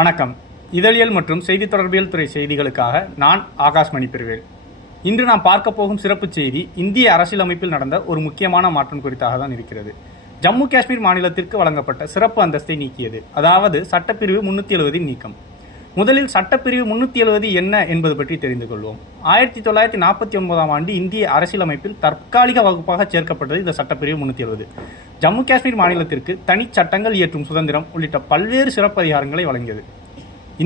வணக்கம். இதழியல் மற்றும் செய்தி தொடர்பியல் துறை செய்திகளுக்காக நான் ஆகாஷ் மணிப்பெருவேல். இன்று நாம் பார்க்க போகும் சிறப்பு செய்தி இந்திய அரசியலமைப்பில் நடந்த ஒரு முக்கியமான மாற்றம் குறித்தாக தான் இருக்கிறது. ஜம்மு காஷ்மீர் மாநிலத்திற்கு வழங்கப்பட்ட சிறப்பு அந்தஸ்தை நீக்கியது, அதாவது சட்டப்பிரிவு 370 நீக்கம். முதலில் சட்டப்பிரிவு 370 என்ன என்பது பற்றி தெரிந்து கொள்வோம். 1949ஆம் ஆண்டு இந்திய அரசியலமைப்பில் தற்காலிக வகுப்பாக சேர்க்கப்பட்டது இந்த சட்டப்பிரிவு 370. ஜம்மு காஷ்மீர் மாநிலத்திற்கு தனி சட்டங்கள் இயற்றும் சுதந்திரம் உள்ளிட்ட பல்வேறு சிறப்பு அதிகாரங்களை வழங்கியது.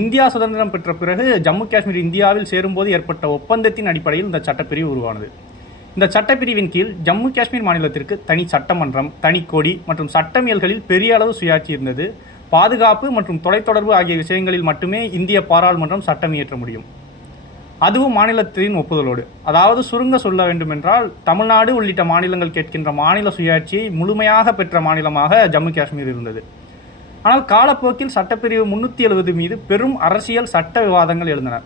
இந்தியா சுதந்திரம் பெற்ற பிறகு ஜம்மு காஷ்மீர் இந்தியாவில் சேரும்போது ஏற்பட்ட ஒப்பந்தத்தின் அடிப்படையில் இந்த சட்டப்பிரிவு உருவானது. இந்த சட்டப்பிரிவின் கீழ் ஜம்மு காஷ்மீர் மாநிலத்திற்கு தனி சட்டமன்றம், தனி கொடி மற்றும் சட்டமியல்களில் பெரிய அளவு சுயாட்சி இருந்தது. பாதுகாப்பு மற்றும் தொலைத்தொடர்பு ஆகிய விஷயங்களில் மட்டுமே இந்திய பாராளுமன்றம் சட்டம் இயற்ற முடியும், அதுவும் மாநிலத்தின் ஒப்புதலோடு. அதாவது சுருங்க சொல்ல வேண்டுமென்றால் தமிழ்நாடு உள்ளிட்ட மாநிலங்கள் கேட்கின்ற மாநில சுயாட்சியை முழுமையாக பெற்ற மாநிலமாக ஜம்மு காஷ்மீர் இருந்தது. ஆனால் காலப்போக்கில் சட்டப்பிரிவு 370 மீது பெரும் அரசியல் சட்ட விவாதங்கள் எழுந்தன.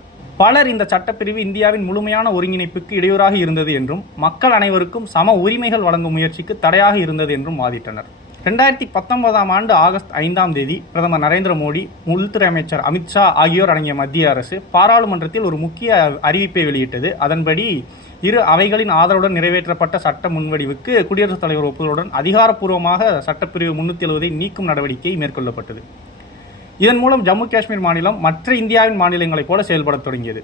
பலர் இந்த சட்டப்பிரிவு இந்தியாவின் முழுமையான ஒருங்கிணைப்புக்கு இடையூறாக இருந்தது என்றும் மக்கள் அனைவருக்கும் சம உரிமைகள் வழங்கும் முயற்சிக்கு தடையாக இருந்தது என்றும் வாதிட்டனர். 2019ஆம் ஆண்டு ஆகஸ்ட் 5ஆம் தேதி பிரதமர் நரேந்திர மோடி, உள்துறை அமைச்சர் அமித்ஷா ஆகியோர் அடங்கிய மத்திய அரசு பாராளுமன்றத்தில் ஒரு முக்கிய அறிவிப்பை வெளியிட்டது. அதன்படி இரு அவைகளின் ஆதரவுடன் நிறைவேற்றப்பட்ட சட்ட முன்வடிவுக்கு குடியரசுத் தலைவர் ஒப்புதலுடன் அதிகாரப்பூர்வமாக சட்டப்பிரிவு 370 நீக்கும் நடவடிக்கை மேற்கொள்ளப்பட்டது. இதன் மூலம் ஜம்மு காஷ்மீர் மாநிலம் மற்ற இந்தியாவின் மாநிலங்களைப் போல செயல்படத் தொடங்கியது.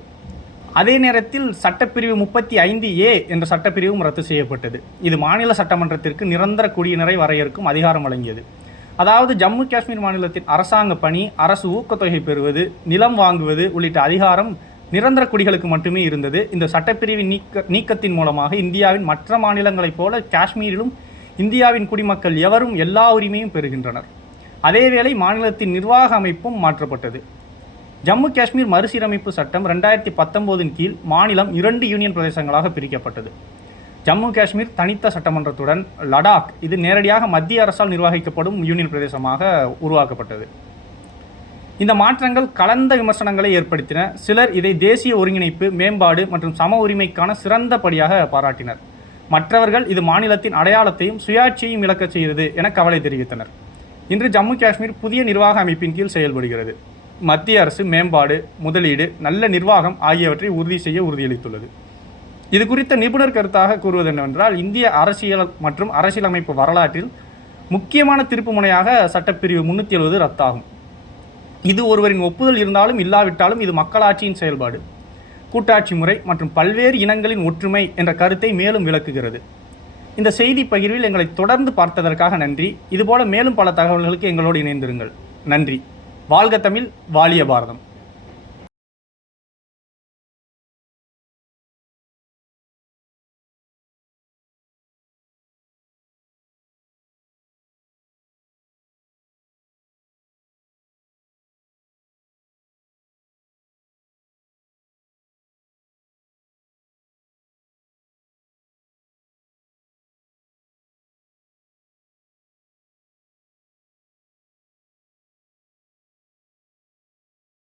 அதே நேரத்தில் சட்டப்பிரிவு 35A என்ற சட்டப்பிரிவும் ரத்து செய்யப்பட்டது. இது மாநில சட்டமன்றத்திற்கு நிரந்தர குடியினரை வரையறுக்கும் அதிகாரம் வழங்கியது. அதாவது ஜம்மு காஷ்மீர் மாநிலத்தின் அரசாங்க பணி, அரசு ஊக்கத்தொகை பெறுவது, நிலம் வாங்குவது உள்ளிட்ட அதிகாரம் நிரந்தர குடிகளுக்கு மட்டுமே இருந்தது. இந்த சட்டப்பிரிவின் நீக்கத்தின் மூலமாக இந்தியாவின் மற்ற மாநிலங்களைப் போல காஷ்மீரிலும் இந்தியாவின் குடிமக்கள் எவரும் எல்லா உரிமையும் பெறுகின்றனர். அதேவேளை மாநிலத்தின் நிர்வாக அமைப்பும் மாற்றப்பட்டது. ஜம்மு காஷ்மீர் மறுசீரமைப்பு சட்டம் 2019 கீழ் மாநிலம் 2 யூனியன் பிரதேசங்களாக பிரிக்கப்பட்டது. ஜம்மு காஷ்மீர் தனித்த சட்டமன்றத்துடன் லடாக் இது நேரடியாக மத்திய அரசால் நிர்வகிக்கப்படும் யூனியன் பிரதேசமாக உருவாக்கப்பட்டது. இந்த மாற்றங்கள் கலந்த விமர்சனங்களை ஏற்படுத்தின. சிலர் இதை தேசிய ஒருங்கிணைப்பு, மேம்பாடு மற்றும் சம உரிமைக்கான சிறந்த படியாக பாராட்டினர். மற்றவர்கள் இது மாநிலத்தின் அடையாளத்தையும் சுயாட்சியையும் இழக்கச் செய்கிறது என கவலை தெரிவித்தனர். இன்று ஜம்மு காஷ்மீர் புதிய நிர்வாக அமைப்பின் கீழ் செயல்படுகிறது. மத்திய அரசு மேம்பாடு, முதலீடு, நல்ல நிர்வாகம் ஆகியவற்றை உறுதி செய்ய உறுதியளித்துள்ளது. இது குறித்த நிபுணர் கருத்தாக கூறுவது என்னவென்றால், இந்திய அரசியல் மற்றும் அரசியலமைப்பு வரலாற்றில் முக்கியமான திருப்பு முனையாக சட்டப்பிரிவு 370 ரத்தாகும். இது ஒருவரின் ஒப்புதல் இருந்தாலும் இல்லாவிட்டாலும் இது மக்களாட்சியின் செயல்பாடு, கூட்டாட்சி முறை மற்றும் பல்வேறு இனங்களின் ஒற்றுமை என்ற கருத்தை மேலும் விளக்குகிறது. இந்த செய்தி பகிர்வில் எங்களை தொடர்ந்து பார்த்ததற்காக நன்றி. இதுபோல மேலும் பல தகவல்களுக்கு எங்களோடு இணைந்திருங்கள். நன்றி. வாழ்க தமிழ், வாழிய பாரதம்.